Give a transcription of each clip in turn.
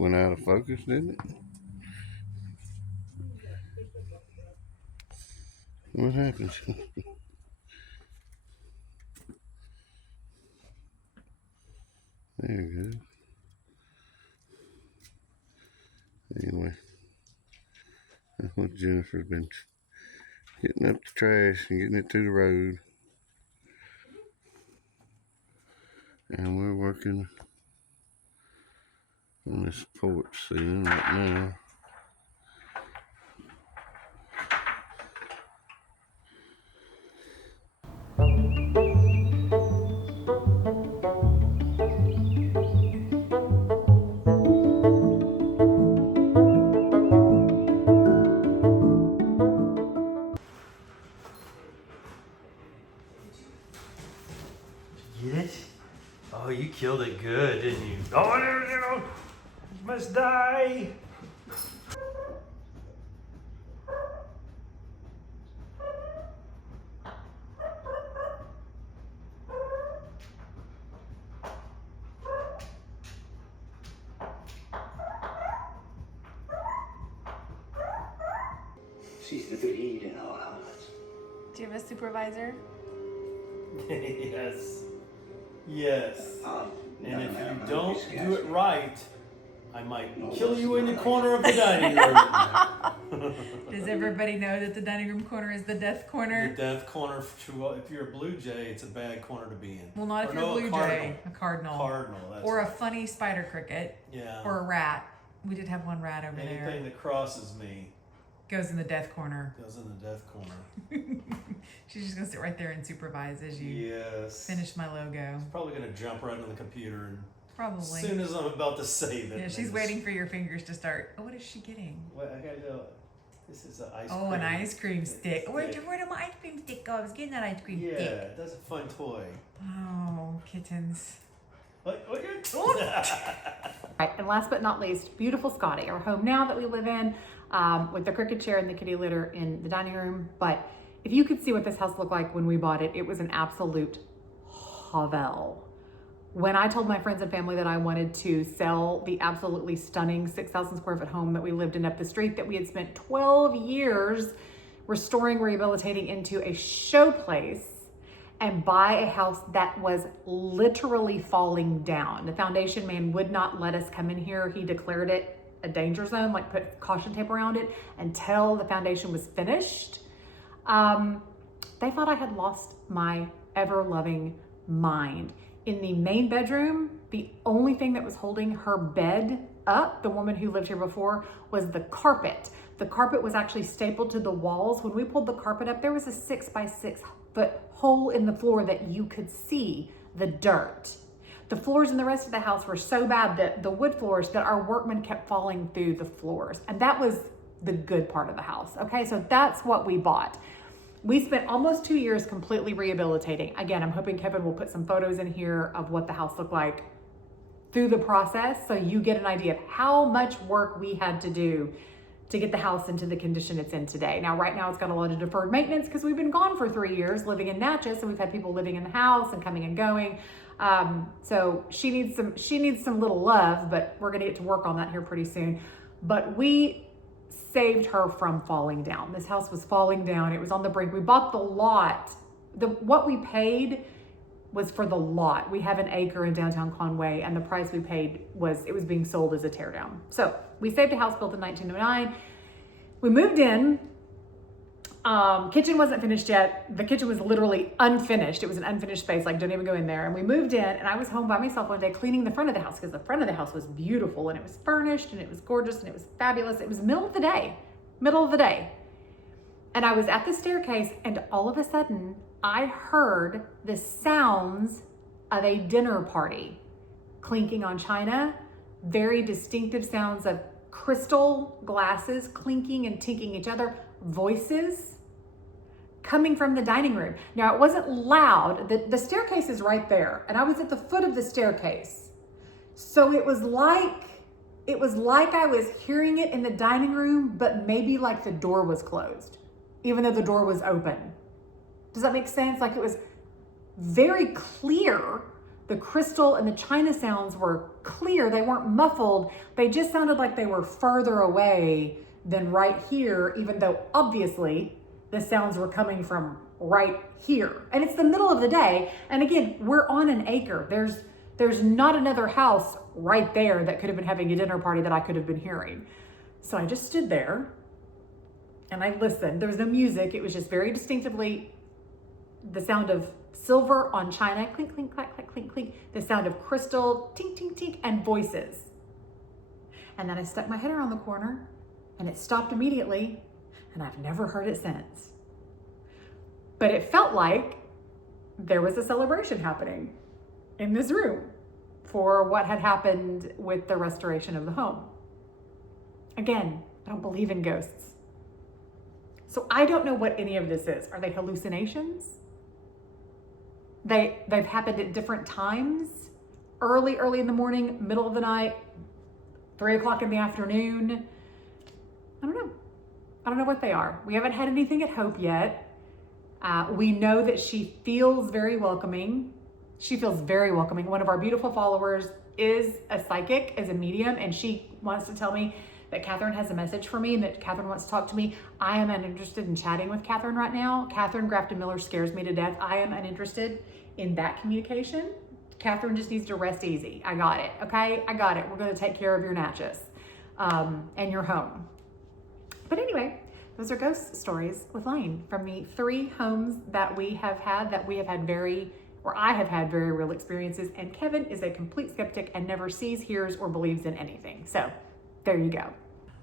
went out of focus, didn't it? What happened? There you go. Anyway, that's what Jennifer's been getting up the trash and getting it to the road. And we're working on this porch ceiling right now. Get it? Oh, you killed it good, didn't you? Oh, no, you must die. She's the breed in our hearts. Do you have a supervisor? Yes. Yes. And if you don't do it right, I might kill you in the corner of the dining room. Does everybody know that the dining room corner is the death corner? The death corner, if you're a blue jay, it's a bad corner to be in. Well, not if you're a blue jay, a cardinal. Cardinal. That's or a funny spider cricket. Yeah. Or a rat. We did have one rat over there. Anything that crosses me goes in the death corner. goes in the death corner. She's just gonna sit right there and supervise as you finish my logo. Probably gonna jump right on the computer and Probably. as soon as I'm about to save it. Yeah, she's waiting for your fingers to start. Oh, what is she getting? What, I gotta go. This is an ice cream. Oh, an ice cream stick. Where did my ice cream stick go? I was getting that ice cream stick. Yeah, that's a fun toy. Oh, kittens. What you're Right, and last but not least, beautiful Scotty, our home now that we live in, with the cricket chair and the kitty litter in the dining room. But if you could see what this house looked like when we bought it, it was an absolute hovel. When I told my friends and family that I wanted to sell the absolutely stunning 6,000 square foot home that we lived in up the street, that we had spent 12 years restoring, rehabilitating into a show place, and buy a house that was literally falling down. The foundation man would not let us come in here. He declared it a danger zone, like put caution tape around it until the foundation was finished. They thought I had lost my ever-loving mind. In the main bedroom, the only thing that was holding her bed up, the woman who lived here before, was the carpet. The carpet was actually stapled to the walls. When we pulled the carpet up, there was a 6 by 6 foot hole in the floor that you could see the dirt. The floors in the rest of the house were so bad that the wood floors, that our workmen kept falling through the floors. And that was the good part of the house. Okay, so that's what we bought. We spent almost 2 years completely rehabilitating. Again, I'm hoping Kevin will put some photos in here of what the house looked like through the process, so you get an idea of how much work we had to do to get the house into the condition it's in today. Now, right now it's got a lot of deferred maintenance because we've been gone for 3 years living in Natchez, and we've had people living in the house and coming and going. So she needs some little love, but we're gonna get to work on that here pretty soon. But we saved her from falling down. This house was falling down. It was on the brink. We bought the lot. What we paid was for the lot. We have an acre in downtown Conway, and the price we paid was, it was being sold as a teardown. So we saved a house built in 1909. We moved in. Kitchen wasn't finished yet. The kitchen was literally unfinished. It was an unfinished space, like don't even go in there. And we moved in, and I was home by myself one day cleaning the front of the house because the front of the house was beautiful, and it was furnished, and it was gorgeous, and it was fabulous. It was middle of the day. And I was at the staircase, and all of a sudden I heard the sounds of a dinner party, clinking on china, very distinctive sounds of crystal glasses clinking and tinking each other, voices coming from the dining room. Now, it wasn't loud. The staircase is right there, and I was at the foot of the staircase. So it was like I was hearing it in the dining room, but maybe like the door was closed, even though the door was open. Does that make sense? Like, it was very clear, The crystal and the china sounds were clear. They weren't muffled. They just sounded like they were further away than right here, even though obviously the sounds were coming from right here. And it's the middle of the day. And again, we're on an acre. There's not another house right there that could have been having a dinner party that I could have been hearing. So I just stood there and I listened. There was no music. It was just very distinctively the sound of silver on china, clink, clink, clack, clack, clink, clink. The sound of crystal, tink, tink, tink, and voices. And then I stuck my head around the corner and it stopped immediately, and I've never heard it since. But it felt like there was a celebration happening in this room for what had happened with the restoration of the home. Again, I don't believe in ghosts. So I don't know what any of this is. Are they hallucinations? They've happened at different times, early in the morning, middle of the night, 3 o'clock in the afternoon. I don't know. I don't know what they are. We haven't had anything at Hope yet. We know that she feels very welcoming. She feels very welcoming. One of our beautiful followers is a psychic, is a medium, and she wants to tell me that Catherine has a message for me and that Catherine wants to talk to me. I am uninterested in chatting with Catherine right now. Catherine Grafton Miller scares me to death. I am uninterested in that communication. Catherine just needs to rest easy. I got it, okay? I got it. We're gonna take care of your natchez and your home. But anyway, those are ghost stories with Lane from the 3 homes that we have had I have had very real experiences, and Kevin is a complete skeptic and never sees, hears, or believes in anything. So there you go.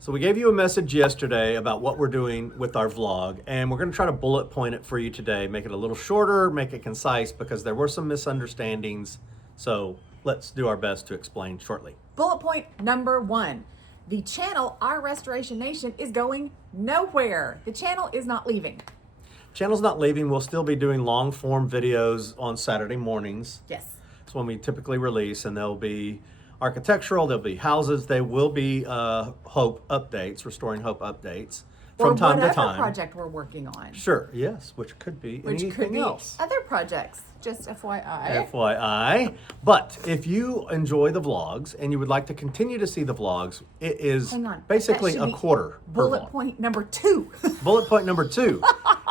So we gave you a message yesterday about what we're doing with our vlog, and we're going to try to bullet point it for you today, make it a little shorter, make it concise, because there were some misunderstandings. So let's do our best to explain shortly. Bullet point number 1. The channel, Our Restoration Nation, is going nowhere. The channel is not leaving. Channel's not leaving. We'll still be doing long form videos on Saturday mornings. Yes. That's when we typically release, and they'll be architectural, there'll be houses, there will be hope updates, restoring hope updates from time to time. Or whatever project we're working on. Sure, yes, which could be anything else. Other projects, just FYI. FYI. But if you enjoy the vlogs and you would like to continue to see the vlogs, it is basically a quarter per bullet vlog. point number 2. Bullet point number 2.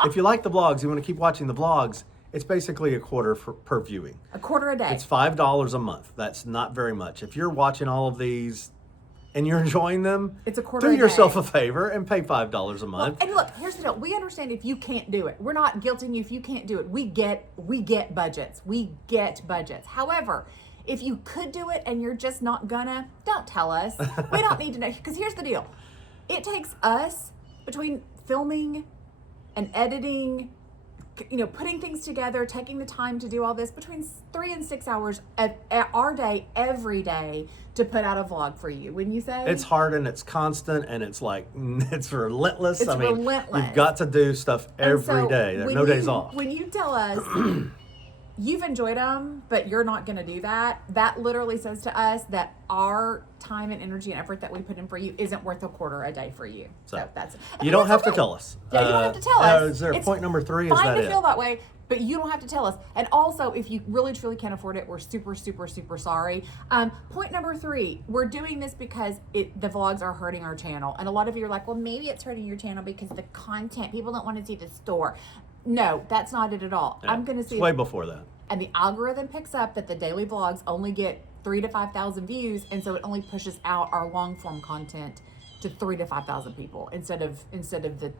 If you like the vlogs, you want to keep watching the vlogs, it's basically a quarter per viewing. A quarter a day. It's $5 a month. That's not very much. If you're watching all of these and you're enjoying them, it's a quarter do a day. yourself a favor and pay $5 a month. Well, and look, here's the deal. We understand if you can't do it. We're not guilting you if you can't do it. We get budgets. We get budgets. However, if you could do it and you're just not gonna, don't tell us. We don't need to know. Because here's the deal. It takes us, between filming and editing, putting things together, taking the time to do all this, between 3 and 6 hours at our day, every day, to put out a vlog for you. Wouldn't you say? It's hard and it's constant and it's like, it's relentless. It's relentless. You've got to do stuff every day. There are no days off. When you tell us you've enjoyed them, but you're not going to do that, that literally says to us that our time and energy and effort that we put in for you isn't worth a quarter a day for you. So that's you don't have to tell us. Yeah, you don't have to tell us. Is there point number 3? Fine is that to it? feel that way, but you don't have to tell us. And also, if you really truly can't afford it, we're super, super, super sorry. Point number 3, we're doing this because the vlogs are hurting our channel. And a lot of you are like, well, maybe it's hurting your channel because the content, people don't want to see the store. No, that's not it at all. Yeah, I'm going to see. It's way before that. And the algorithm picks up that the daily vlogs only get 3,000 to 5,000 views, and so it only pushes out our long form content to 3,000 to 5,000 people instead of the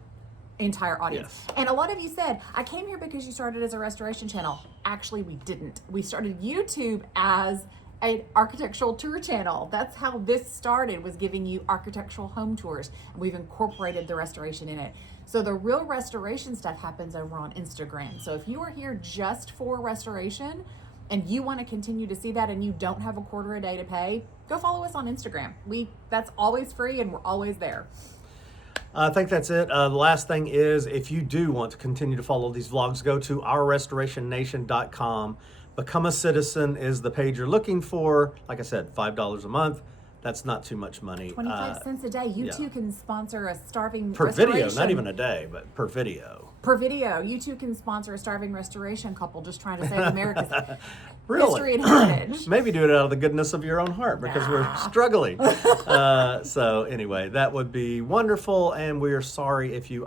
entire audience. Yes. And a lot of you said, I came here because you started as a restoration channel. Actually, we didn't. We started YouTube as an architectural tour channel. That's how this started, was giving you architectural home tours, and we've incorporated the restoration in it. So the real restoration stuff happens over on Instagram. So if you are here just for restoration and you want to continue to see that and you don't have a quarter a day to pay, go follow us on Instagram. That's always free and we're always there. I think that's it. The last thing is, if you do want to continue to follow these vlogs, go to ourrestorationnation.com. Become a citizen is the page you're looking for. Like I said, $5 a month. That's not too much money. 25 cents a day. You too can sponsor a starving per restoration. video, not even a day, but per video. Per video. You too can sponsor a starving restoration couple just trying to save America's. Really? history and heritage. Maybe do it out of the goodness of your own heart because we're struggling. So anyway, that would be wonderful, and we are sorry if you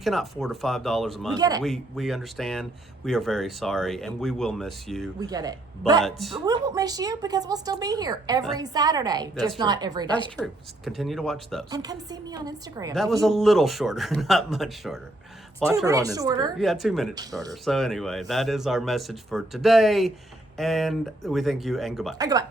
cannot afford a $5 a month. get it. We understand. We are very sorry, and we will miss you. We get it. But we won't miss you because we'll still be here every Saturday, That's just true. not every day. That's true. Continue to watch those. And come see me on Instagram. That If was you- a little shorter, not much shorter. Watch 2 her on minutes Instagram. shorter. Yeah, 2 minutes shorter. So anyway, that is our message for today, and we thank you and goodbye. All right, goodbye.